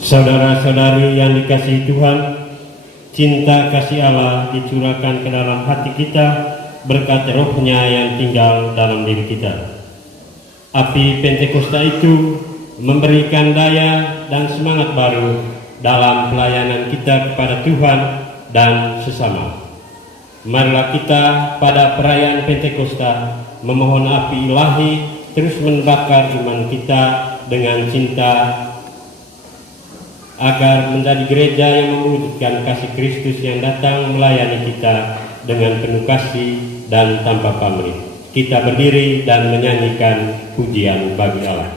Saudara-saudari yang dikasihi Tuhan, cinta kasih Allah dicurahkan ke dalam hati kita berkat Roh-Nya yang tinggal dalam diri kita. Api Pentakosta itu memberikan daya dan semangat baru dalam pelayanan kita kepada Tuhan dan sesama. Marilah kita pada perayaan Pentakosta memohon api ilahi terus membakar iman kita dengan cinta agar menjadi gereja yang mewujudkan kasih Kristus yang datang melayani kita dengan penuh kasih dan tanpa pamrih. Kita berdiri dan menyanyikan pujian bagi Allah.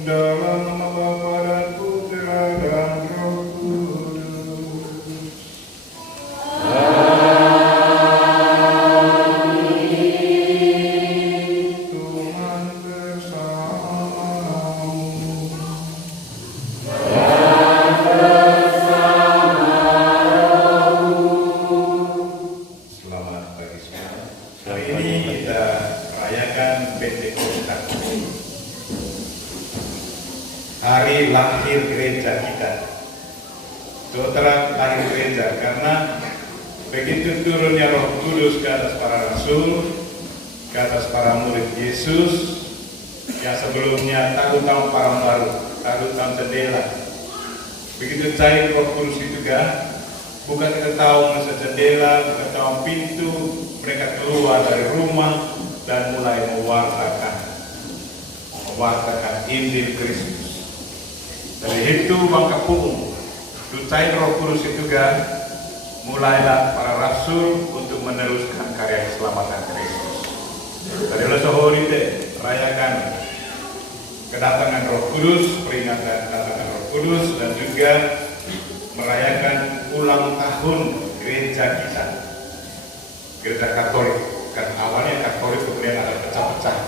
Dalam nama Bapa dan Putra dan Roh Kudus. Amin. Tuhan bersamamu. Dan bersama rohmu. Selamat pagi semua. Hari ini kita rayakan Pentakosta. Hari lahir gereja kita. Saudara, lahir gereja karena begitu turunnya Roh Kudus ke atas para rasul, ke atas para murid Yesus yang sebelumnya tahu-tahu para baru, tahu-tahu jendela. Begitu cair Roh Kudus itu kan, bukan kita tahu masa jendela, bukan tahu pintu, mereka keluar dari rumah dan mulai mewartakan Injil Kristus. Dari itu bangka pung, dutai Roh Kudus itu kan, mulailah para rasul untuk meneruskan karya keselamatan Kristus. Dari lesohori te rayakan kedatangan Roh Kudus, peringatan kedatangan Roh Kudus, dan juga merayakan ulang tahun gereja kita, gereja Katolik. Kan awalnya Katolik kemudian ada pecah-pecah,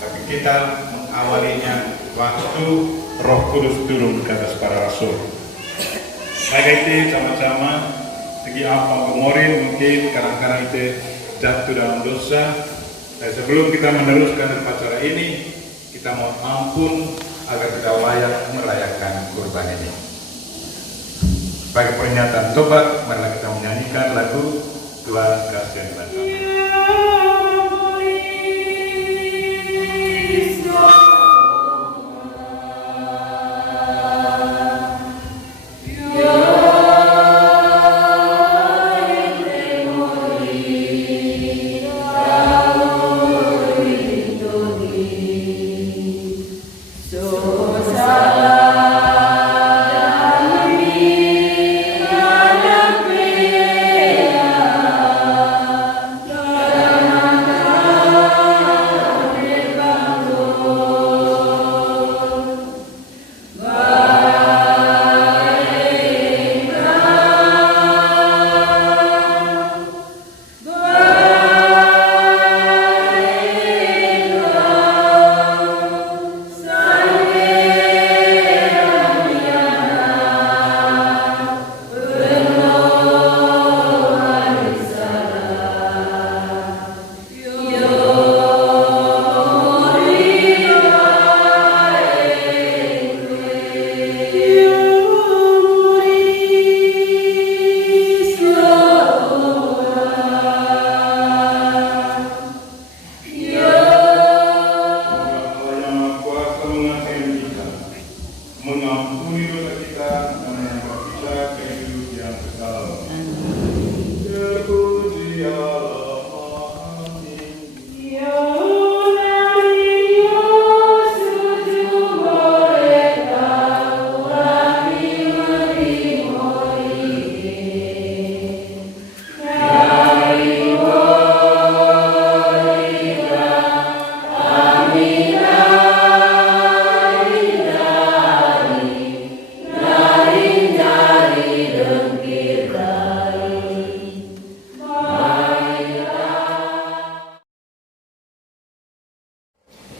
tapi kita mengawalinya waktu Roh Kudus turun ke atas para rasul. Maka itu sama-sama segi apa kemorin mungkin kadang-kadang itu jatuh dalam dosa. Dan sebelum kita meneruskan upacara ini, kita mohon ampun agar kita layak merayakan kurban ini. Sebagai pernyataan tobat, marilah kita menyanyikan lagu Tuhan kasihan kami. Yeah. serta kehidupan yang kekal. Terpuji Allah Maha Tinggi.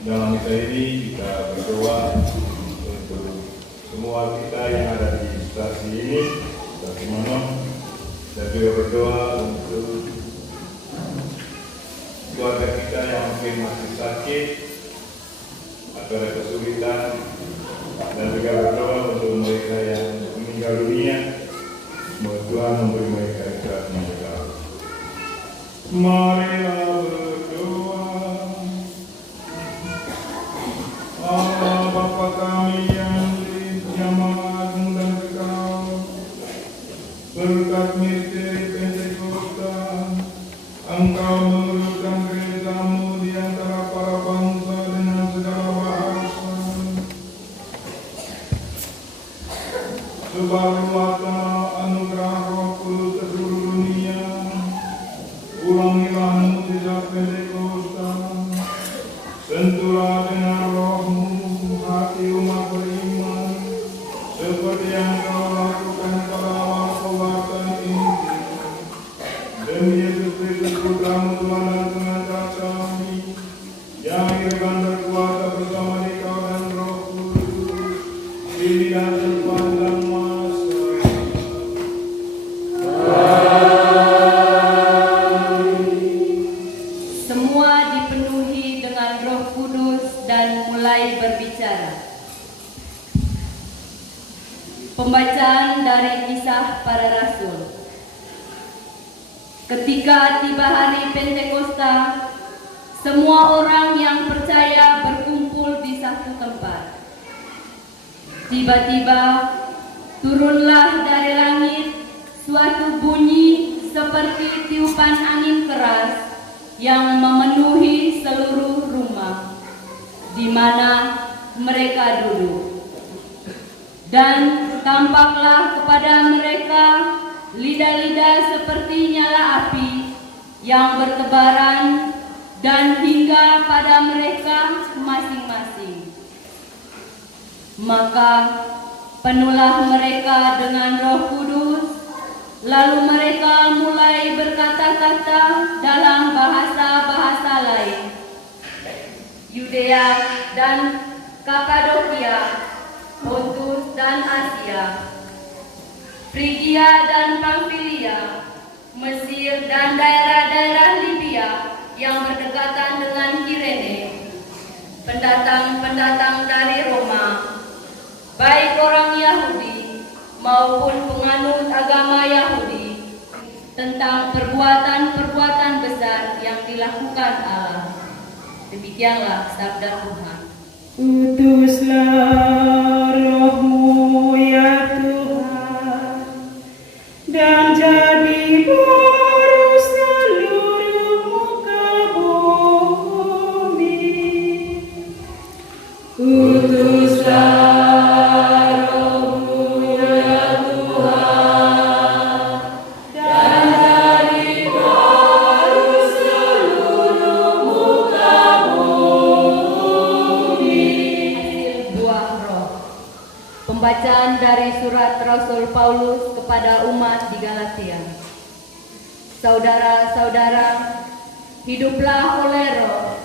Dalam misa ini kita berdoa untuk semua kita yang ada di stasi ini, stasi Manom, dan juga berdoa untuk keluarga kita yang mungkin masih sakit atau ada kesulitan, dan juga berdoa untuk mereka yang meninggal dunia. Semoga Tuhan memberi mereka istirahat yang kekal. Marilah berdoa. Allah Bapa kami yang di jamaat dan Kau, berkat misteri Pentakosta, Engkau menguruskan gereja-Mu di antara para bangsa dengan segala bahasa. Sebarluaslah anugerah Roh Kudus ke seluruh dunia. Ulangilah mukjizat Pentakosta. Sentuhlah dengan Roh-Mu hati umat beriman, seperti yang Kau lakukan pada awal pembacaan Injil. Demi Yesus Kristus Putra-Mu Tuhan dan pengantar kami, yang hidup dan berkuasa bersama di Kau dan Roh Kudus, kini dan sepanjang masa. Semua dipenuhi dengan Roh Kudus dan mulai berbicara. Pembacaan dari Kisah Para Rasul. Ketika tiba hari Pentakosta, semua orang yang percaya berkumpul di satu tempat. Tiba-tiba turunlah dari langit suatu bunyi seperti tiupan angin keras yang memenuhi seluruh rumah di mana mereka duduk. Dan tampaklah kepada mereka lidah-lidah seperti nyala api yang bertebaran dan hingga pada mereka masing-masing. Maka penuhlah mereka dengan Roh Kudus, lalu mereka mulai berkata-kata dalam bahasa-bahasa lain. Yudea dan Kapadokia, Pontus dan Asia, Frigia dan Pamfilia, Mesir dan daerah-daerah Libya yang berdekatan dengan Kirene, pendatang-pendatang dari Roma, baik orang Yahudi maupun penganut agama Yahudi, tentang perbuatan-perbuatan besar yang dilakukan Allah. Demikianlah sabda Tuhan. Utuslah Roh-Mu ya Tuhan, dan jadi baru seluruh muka bumi. Utuslah Roh-Mu ya Tuhan, dan jadi baru seluruh muka bumi. Hasil buah roh. Pembacaan dari surat Rasul Paulus kepada umat di Galatia. Saudara-saudara, hiduplah oleh roh,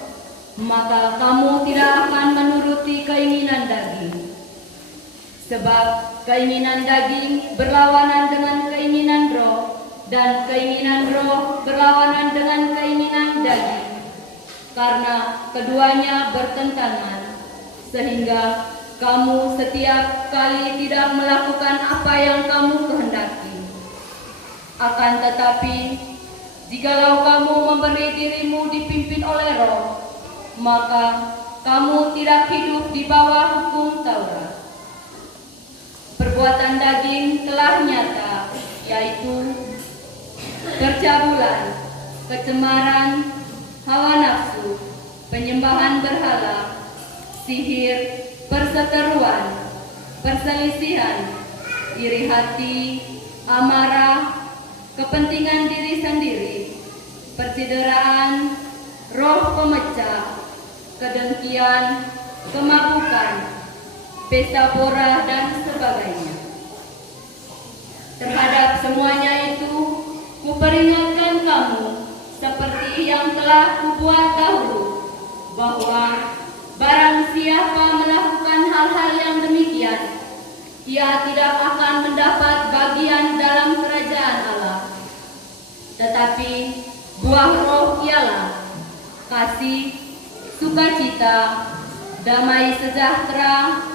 maka kamu tidak akan menuruti keinginan daging. Sebab keinginan daging berlawanan dengan keinginan roh, dan keinginan roh berlawanan dengan keinginan daging. Karena keduanya bertentangan, sehingga kamu setiap kali tidak melakukan apa yang kamu kehendaki. Akan tetapi, jikalau kamu memberi dirimu dipimpin oleh roh, maka kamu tidak hidup di bawah hukum Taurat. Perbuatan daging telah nyata, yaitu percabulan, kecemaran, hawa nafsu, penyembahan berhala, sihir, perseteruan, perselisihan, iri hati, amarah, kepentingan diri sendiri, percideraan, roh pemecah, kedengkian, kemabukan, pesta pora, dan sebagainya. Terhadap semuanya itu, kuperingatkan kamu seperti yang telah kubuat dahulu, bahwa barang siapa melakukan hal-hal yang demikian, ia tidak akan mendapat bagian dalam kerajaan Allah. Tetapi buah roh ialah kasih, sukacita, damai sejahtera,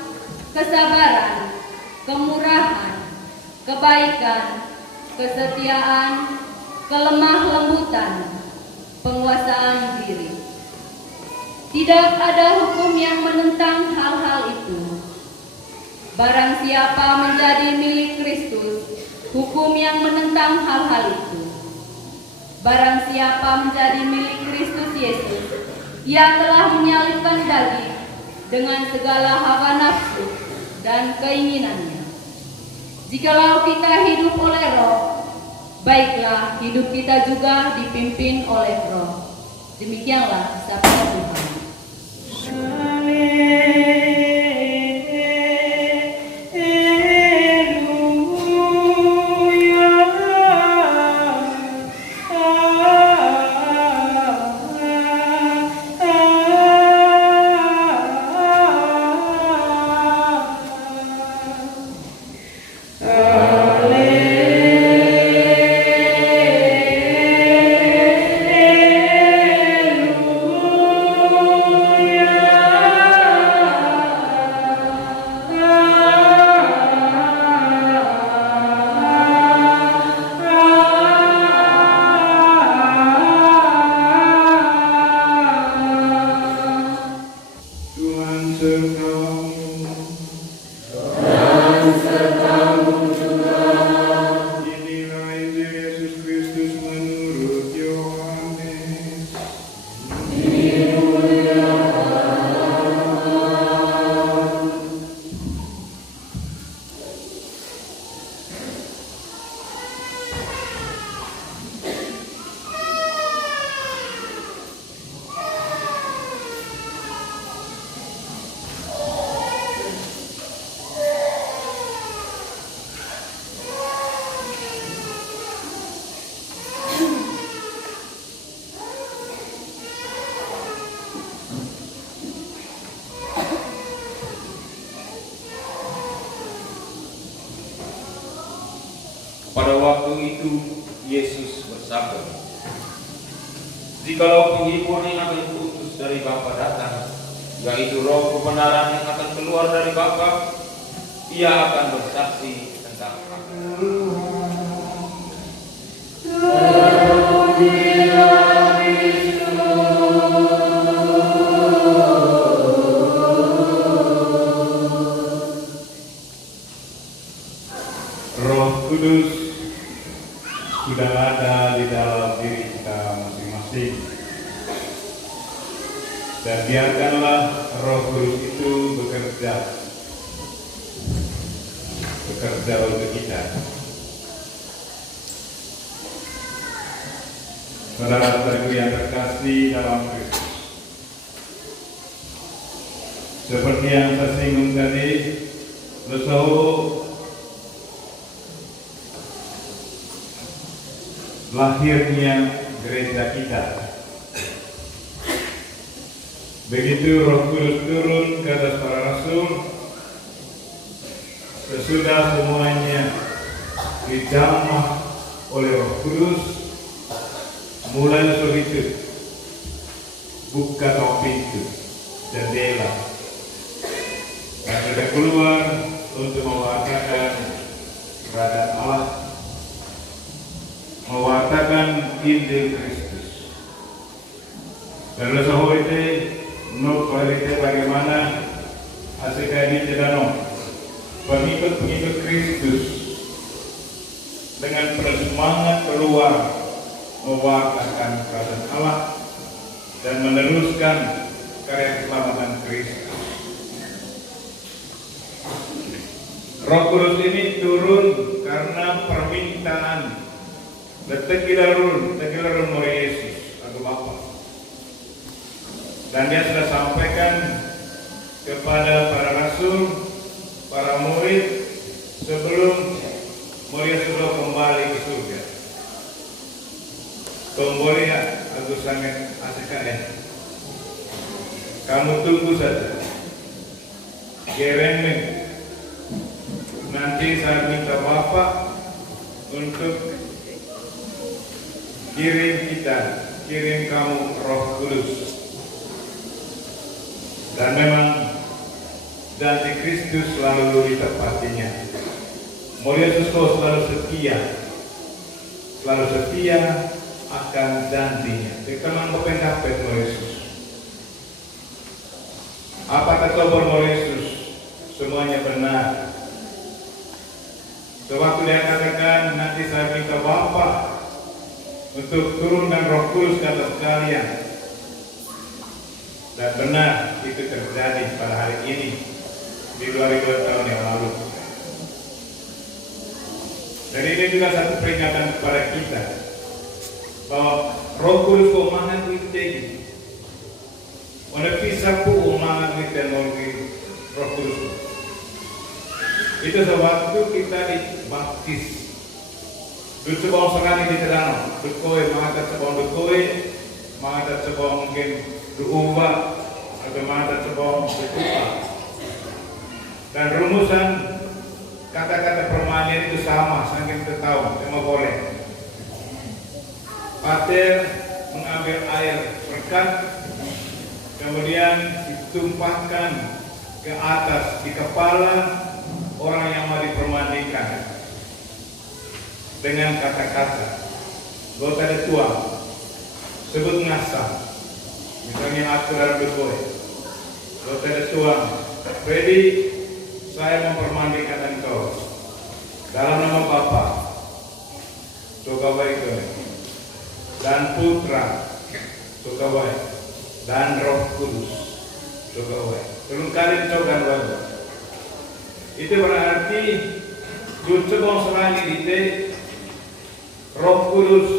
kesabaran, kemurahan, kebaikan, kesetiaan, kelemah lembutan, penguasaan diri. Tidak ada hukum yang menentang hal-hal itu. Barang siapa menjadi milik Kristus, hukum yang menentang hal-hal itu. Barang siapa menjadi milik Kristus Yesus, ia telah menyalibkan daging dengan segala hawa nafsu dan keinginannya. Jikalau kita hidup oleh Roh, baiklah hidup kita juga dipimpin oleh Roh. Demikianlah sabda Tuhan. Pada waktu itu Yesus bersabda, "Jikalau penghibur yang akan diutus dari Bapa datang, yaitu Roh kebenaran yang akan keluar dari Bapa, ia akan bersaksi tentang Aku." Roh Kudus sudah ada di dalam diri kita masing-masing, dan biarkanlah Roh Kudus itu bekerja untuk kita. Saudara-saudaraku yang terkasih dalam Kristus, seperti yang saya singgung tadi, lesuh lahirnya gereja kita. Begitu Roh Kudus turun ke atas para rasul, sesudah semuanya dijamah oleh Roh Kudus, mulai itu buka pintu jendela, dan mereka keluar untuk mewartakan kerajaan Allah, mewartakan Injil Kristus. Dan lesoho itu menurut kualitas bagaimana hasil kami tidak pengikut Kristus dengan penuh semangat keluar mewartakan kerajaan Allah dan meneruskan karya keselamatan Kristus. Roh Kudus ini turun karena permintaan Tegilarun Murid Yesus atau Bapa. Dan dia sudah sampaikan kepada para rasul, para murid sebelum Murid Yesus kembali ke surga. Kembali ya, aku sangat asik ya. Kamu tunggu saja. Geremeng. Nanti saya minta Bapak untuk kirim kamu Roh Kudus. Dan memang janji Kristus selalu ditepatinya. Murid Yesus selalu setia akan janjinya. Kita memang pendapat Murid Yesus. Apa kata Murid Yesus? Semuanya benar. Sewaktu dia katakan nanti saya minta Bapa untuk turunkan Roh Kudus ke atas kalian. Dan benar itu terjadi pada hari ini di 2000 tahun yang lalu. Dan ini juga satu peringatan kepada kita bahwa Roh Kudus umangan kita menepisa pu umangan kita melalui Roh Kudus. Itu sewaktu kita dibaptis. Dukung sekali di dalam dukoi mata sebong dukoi mata sebong mungkin duuba atau mata sebong dukupa. Dan rumusan kata-kata permainan itu sama, saking kita tahu, cuma boleh. Pater mengambil air berkat, kemudian ditumpahkan ke atas di kepala orang yang mau dipermandikan dengan kata-kata. Kalau ada tuang, sebut ngasah. Misalnya aku dalam berkoi. Kalau ada tuang, Freddy, saya mempermandikan engkau dalam nama Bapa, coba baik dan Putra, coba baik dan Roh Kudus, coba baik. Belum kali coba baik. Itu berarti coba selagi di Roh Kudus,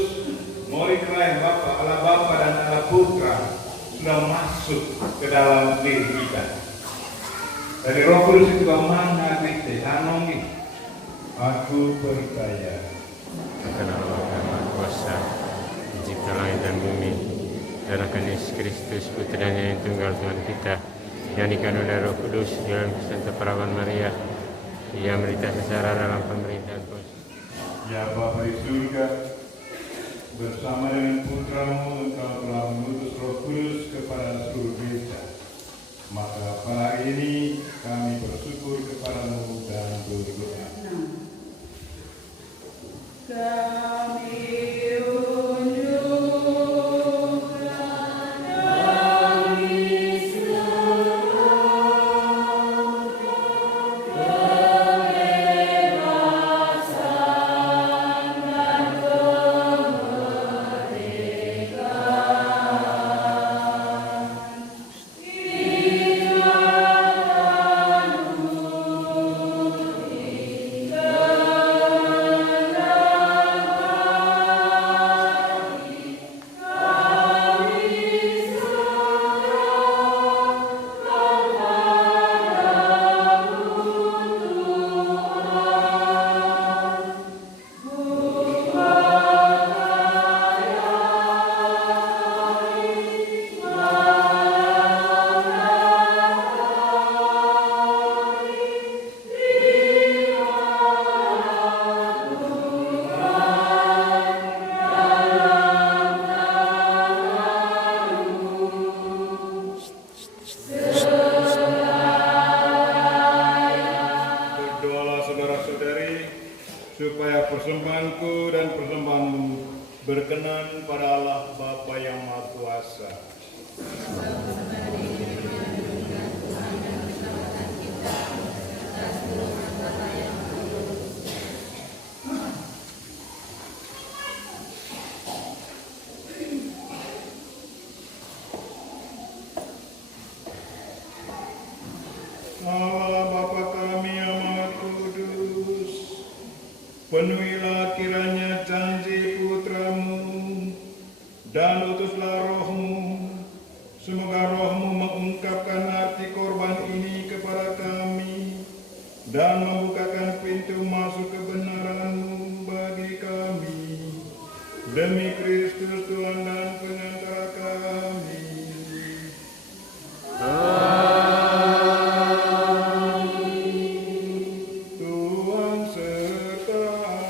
Murid lain Bapa, Allah Bapa dan Allah Putra sudah masuk ke dalam diri kita. Dari Roh Kudus itu mana kita anongi. Aku percaya akan Allah yang Maha Kuasa, pencipta langit dan bumi, dan akan Yesus Kristus Putranya yang tunggal Tuhan kita, yang dikandung dari Roh Kudus dalam Santa Perawan Maria, yang menderita secara dalam pemerintahan Pontius. Ya Bapa di surga, bersama dengan Putramu Engkau telah mengutus Roh Kudus kepada seluruh desa. Maka pada hari ini kami bersyukur kepadamu dan berdoa. Kami supaya persembahanku dan persembahanmu berkenan pada Allah Bapa yang Maha Kuasa. Penuhilah kiranya janji putramu dan utuslah rohmu. Semoga rohmu mengungkapkan arti korban ini kepada kami dan membukakan pintu masuk kebenaranmu bagi kami. Demi Kristus Tuhan dan pengantara kami. Tuhan sertamu.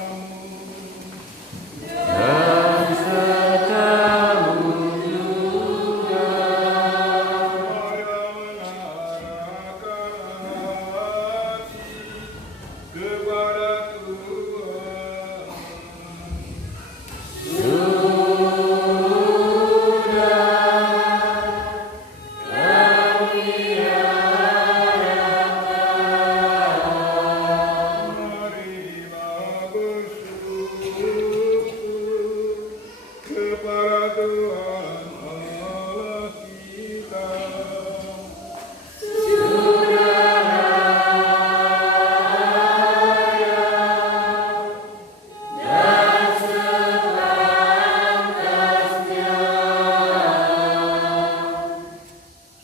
Marilah mengarahkan hati kepada Tuhan. Marilah bersyukur kepada Tuhan Allah kita.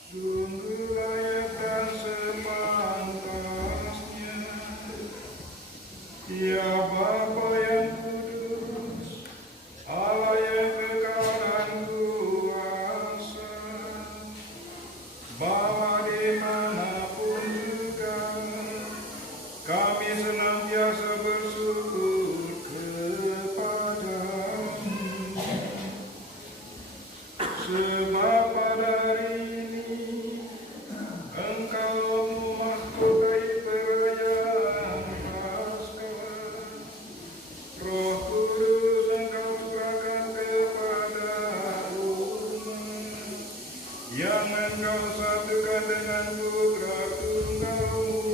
Sungguh layak dan sepantasnya, ya Bapa yang kudus, Allah yang kekal dan kuasa, bahwa dimanapun juga kami senantiasa bersyukur kepadamu. Sebab pada hari ini Engkau memahkotai perayaan Paskah. Roh Kudus Engkau serahkan kepada umat yang Engkau satukan dengan Putra Tunggal-Mu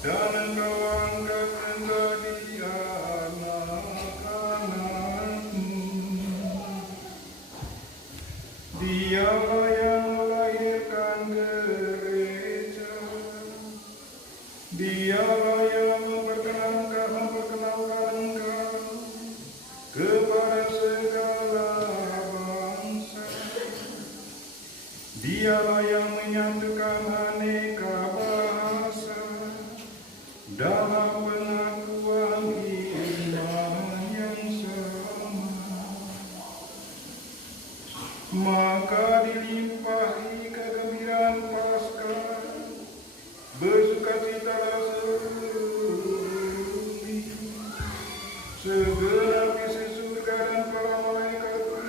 dan Engkau angkat menjadi anak-anak-Mu. Dialah yang melahirkan gereja, Dialah yang memperkenalkan Engkau kepada segala bangsa. Dialah yang menyatukan aneka bahasa dalam pengakuan iman yang sama. Maka dilimpahi kegembiraan Paskah, bersukacitalah seluruh bumi. Segenap isi surga dan para malaikat pun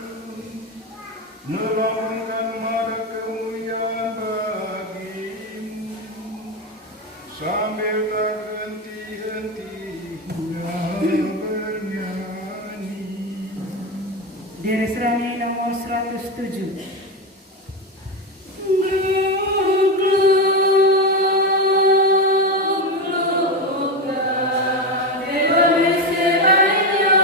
melambungkan nada kemuliaan bagimu, sambil tak henti-hentinya bernyanyi. Diri Serani nomor 107. Dewa Mesiraya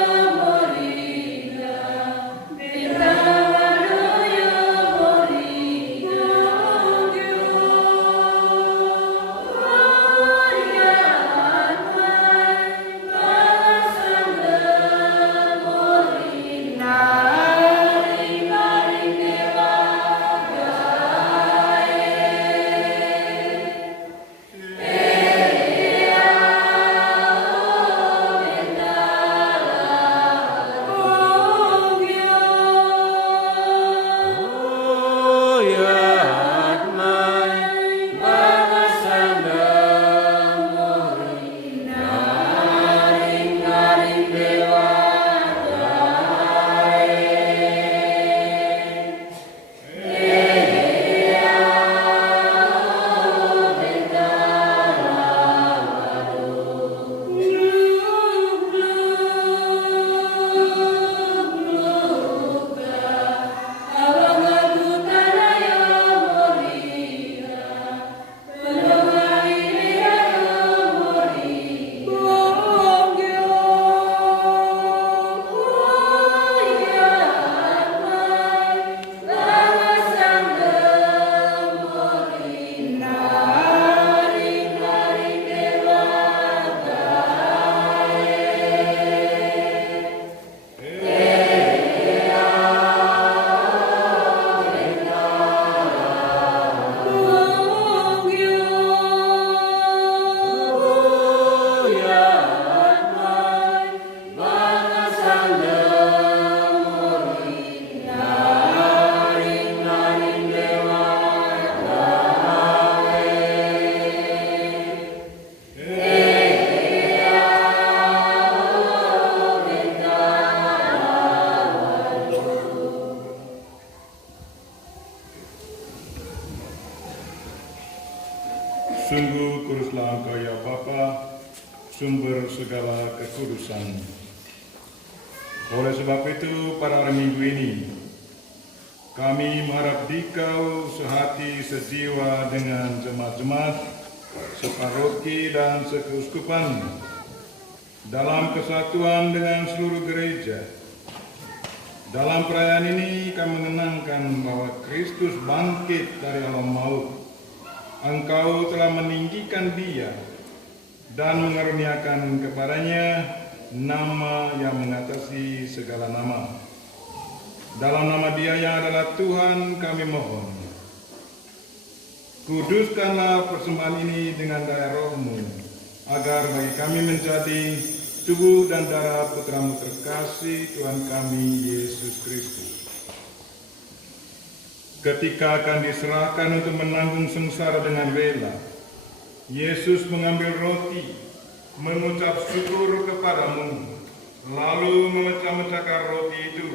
kuduslah Engkau ya Bapa, sumber segala kekudusan. Oleh sebab itu pada hari Minggu ini kami mengharap Dikau sehati sejiwa dengan jemaat-jemaat separoki dan sekeuskupan dalam kesatuan dengan seluruh gereja. Dalam perayaan ini kami mengenangkan bahwa Kristus bangkit dari alam maut. Engkau telah meninggikan Dia dan mengaruniakan kepadanya nama yang mengatasi segala nama. Dalam nama Dia yang adalah Tuhan kami mohon, kuduskanlah persembahan ini dengan daya Roh-Mu, agar bagi kami menjadi tubuh dan darah Putra-Mu terkasih, Tuhan kami Yesus Kristus. Ketika akan diserahkan untuk menanggung sengsara dengan rela, Yesus mengambil roti, mengucap syukur kepadamu, lalu memecah-mecahkan roti itu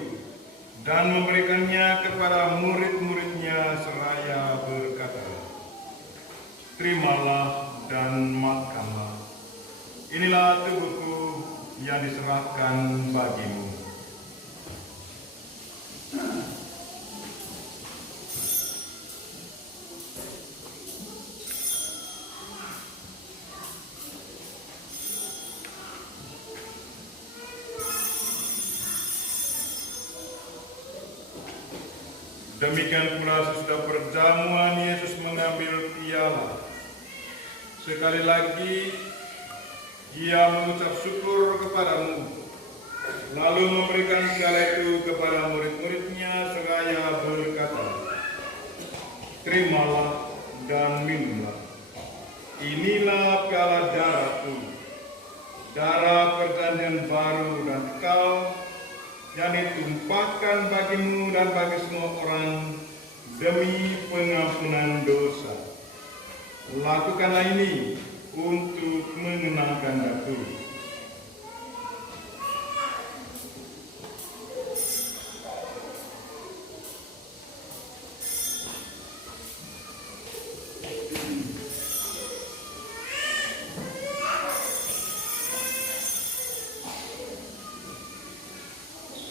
dan memberikannya kepada murid-muridnya seraya berkata, "Terimalah dan makanlah. Inilah tubuhku yang diserahkan bagimu." Demikian pula sesudah perjamuan Yesus mengambil piala. Sekali lagi Ia mengucap syukur kepadamu, lalu memberikan piala itu kepada murid-muridnya seraya berkata, "Terimalah dan minumlah. Inilah piala darahku, darah perjanjian baru dan kekal, yang ditumpahkan bagimu dan bagi semua orang demi pengampunan dosa. Lakukanlah ini untuk mengenangkan aku."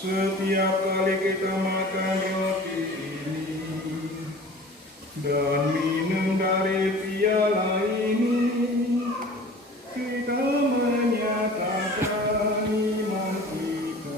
Setiap kali kita makan roti ini dan minum dari piala ini, kita menyatakan iman kita.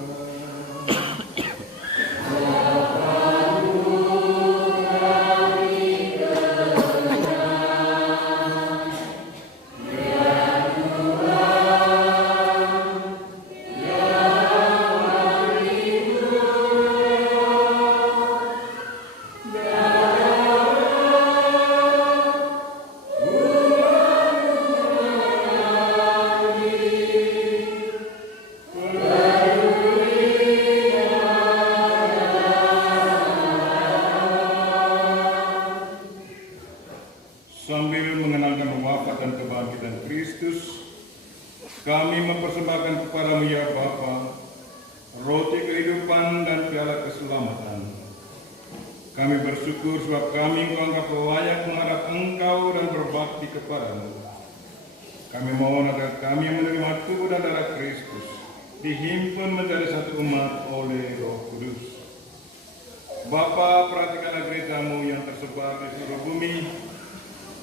Sambil mengenangkan wafat dan kebangkitan Kristus, kami mempersembahkan kepadamu ya Bapa, roti kehidupan dan piala keselamatan. Kami bersyukur sebab kami Engkau anggap layak menghadap Engkau dan berbakti kepadamu. Kami mohon agar kami yang menerima tubuh dan darah Kristus dihimpun menjadi satu umat oleh Roh Kudus. Bapa, perhatikanlah gerejamu yang tersebar di seluruh bumi.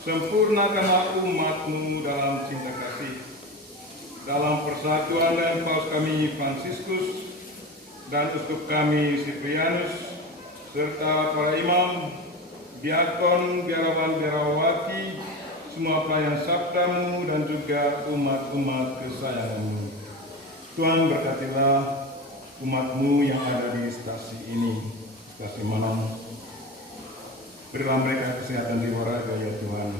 Sempurnakanlah umat-Mu dalam cinta kasih, dalam persatuan dengan Paus kami Fransiskus dan uskup kami Siprianus, serta para imam, diakon, biarawan, biarawati, semua pelayan sabda-Mu dan juga umat-umat kesayangan-Mu. Tuhan berkatilah umat-Mu yang ada di stasi ini, stasi Manong. Berilah mereka kesehatan jiwa raga ya Tuhan.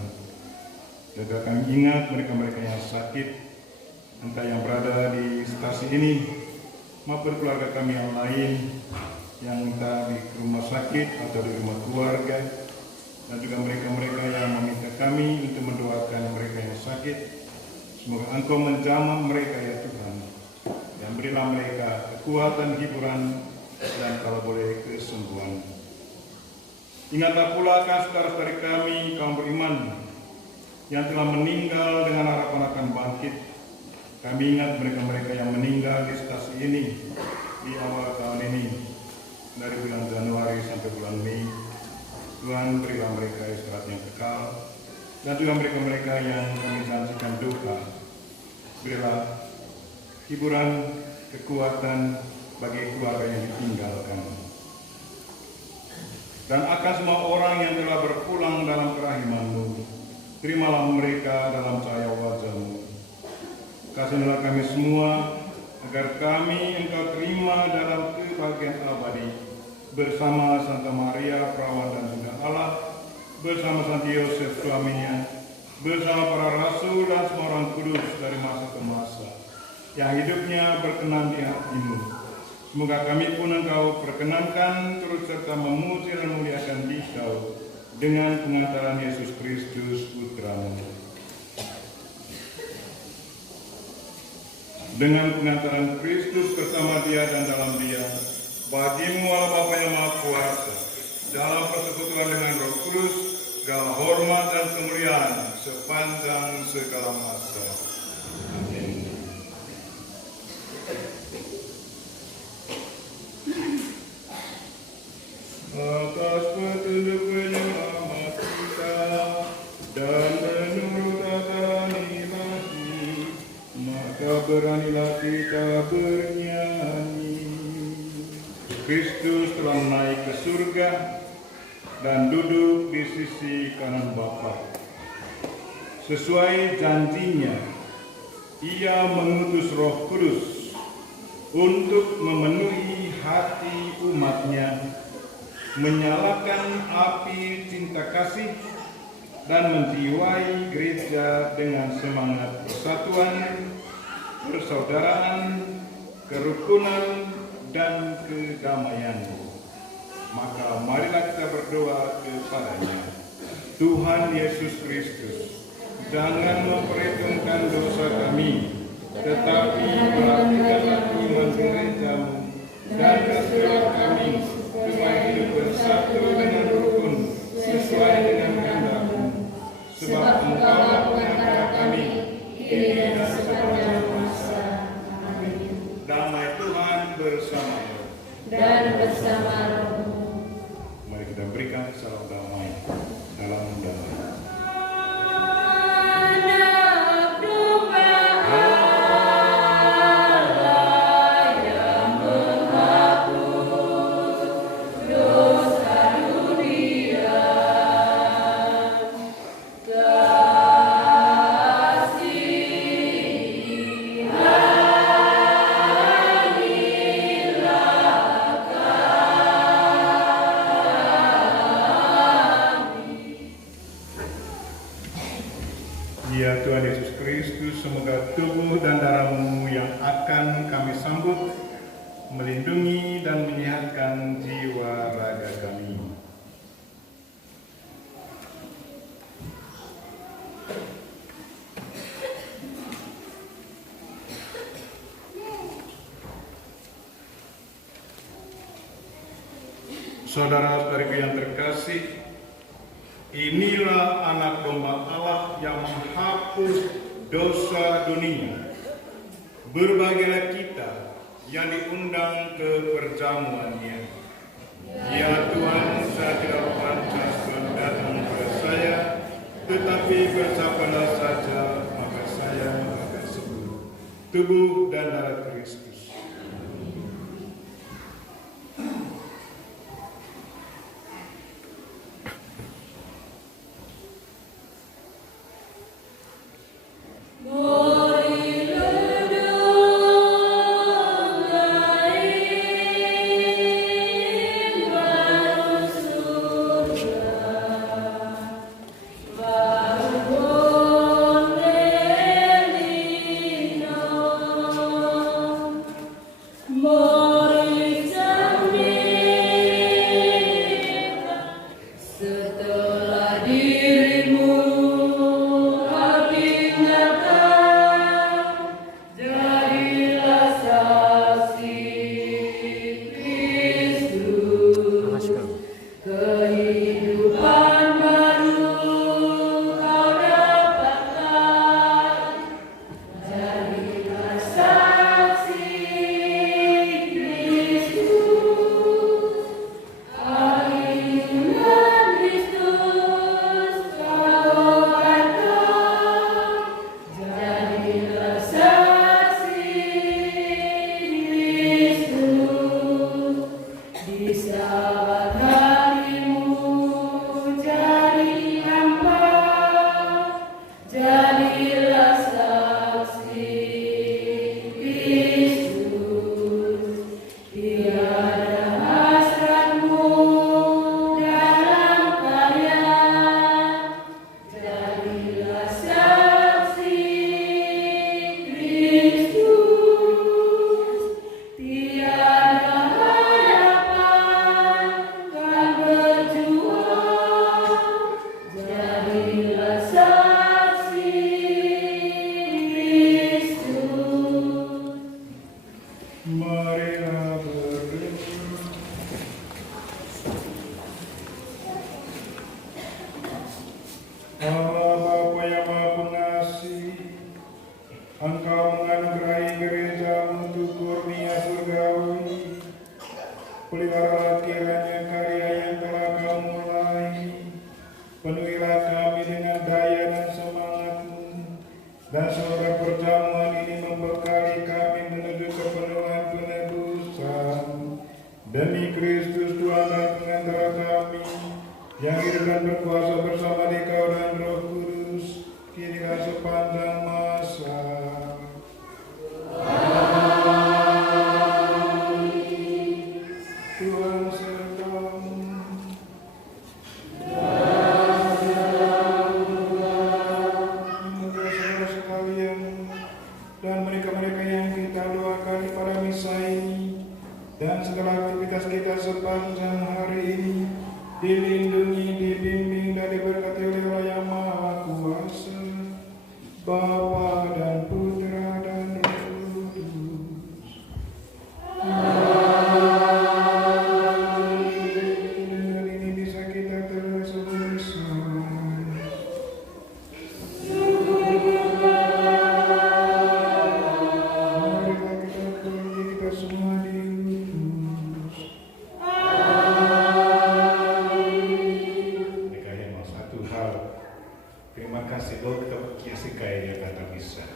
Jaga kami ingat mereka-mereka yang sakit, entah yang berada di stasi ini maupun keluarga kami yang lain, yang entah di rumah sakit atau di rumah keluarga, dan juga mereka-mereka yang meminta kami untuk mendoakan mereka yang sakit. Semoga Engkau menjamah mereka ya Tuhan, dan berilah mereka kekuatan, hiburan, dan kalau boleh kesembuhan. Ingatlah pula akan saudara-saudari kami, kaum beriman, yang telah meninggal dengan harapan akan bangkit. Kami ingat mereka-mereka yang meninggal di stasi ini di awal tahun ini, dari bulan Januari sampai bulan Mei. Tuhan, berilah mereka istirahat yang kekal, dan juga mereka-mereka yang kami janjikan duka, berilah hiburan, kekuatan bagi keluarga yang ditinggalkan. Dan akan semua orang yang telah berpulang dalam kerahiman-Mu, terimalah mereka dalam cahaya wajah-Mu. Kasihilah kami semua, agar kami Engkau terima dalam kebahagiaan abadi, bersama Santa Maria, Perawan dan juga Allah, bersama Santo Yosef suaminya, bersama para rasul dan semua orang kudus dari masa ke masa, yang hidupnya berkenan di hati-Mu. Semoga kami pun Engkau perkenankan turut serta memuji dan memuliakan Dikau dengan pengantaran Yesus Kristus Putra-Mu. Dengan pengantaran Kristus bersama Dia dan dalam Dia, bagi-Mu Allah Bapa yang Maha Kuasa, dalam persekutuan dengan Roh Kudus, segala hormat dan kemuliaan sepanjang segala masa. Amin. Atas petunjuk penyelamat kita dan menurut tataran ilahi, maka beranilah kita bernyanyi. Kristus telah naik ke surga dan duduk di sisi kanan Bapa. Sesuai janjinya, Ia mengutus Roh Kudus untuk memenuhi hati umat-Nya, menyalakan api cinta kasih, dan menjiwai gereja dengan semangat persatuan, persaudaraan, kerukunan, dan kedamaian. Maka marilah kita berdoa kepada-Nya. Tuhan Yesus Kristus, jangan memperhitungkan dosa kami, tetapi perhatikanlah iman gereja-Mu dan kasihlah kami supaya hidup bersatu dengan rukun sesuai dengan kehendak-Mu. Sebab Engkaulah pengantara kami kini dan sepanjang masa. Amin. Damai Tuhan bersama-Mu dan bersama rohmu. Mari kita berikan salam damai dalam damai. Ya Tuhan Yesus Kristus, semoga tubuh dan darah-Mu yang akan kami sambut melindungi dan menyehatkan jiwa raga kami. Saudara-saudariku yang terkasih, inilah anak domba Allah yang menghapus dosa dunia. Berbahagialah kita yang diundang ke perjamuan-Nya. Ya Tuhan, saya tidak pantas datang kepada saya, tetapi bersabdalah saja, maka saya akan sembuh. Tubuh dan darah Kristus. Kehidupan baru kau dapat. Marilah berdoa. Allah Bapa yang Maha Pengasih, Engkau menganugerahi gereja untuk kurnia surgawi. Peliharalah kiranya karya yang telah Kau mulai. Penuhilah kami dengan daya dan semangat-Mu, dan semoga perjamuan ini membekali kami menuju kepenuhan penebusan. Demi Kristus Tuhan dan pengantara kami, yang hidup dan berkuasa bersama Dikau dan Roh Kudus, kini dan sepanjang masa. Tuhan sertamu. Semoga saudara sekalian dan mereka-mereka yang kita doakan pada misa ini dan segala aktivitas kita sepanjang hari ini dilindungi, dibimbing, dan diberkati oleh Allah yang Maha Kuasa, Bapa dan Putra dan Roh Kudus. Dengan ini bisa kita terselesai. Marilah kita pergi, kita semua diutus. Mereka yang mau satu hal, terima kasih bahwa kita berkiasi kaya kata bisa.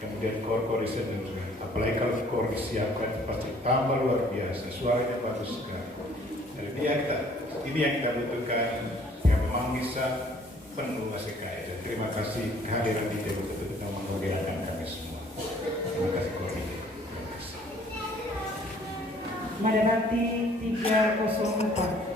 Kemudian kor disiapkan, apalagi kalau kor disiapkan pasti tambah luar biasa, suaranya bagus sekali. Jadi ini yang kita butuhkan, yang memang bisa penuh kasih kaya. Dan terima kasih kehadiran kita betul-betul kita membahagiakan kami semua. Terima kasih kor ini. Terima kasih. Madabakti 304.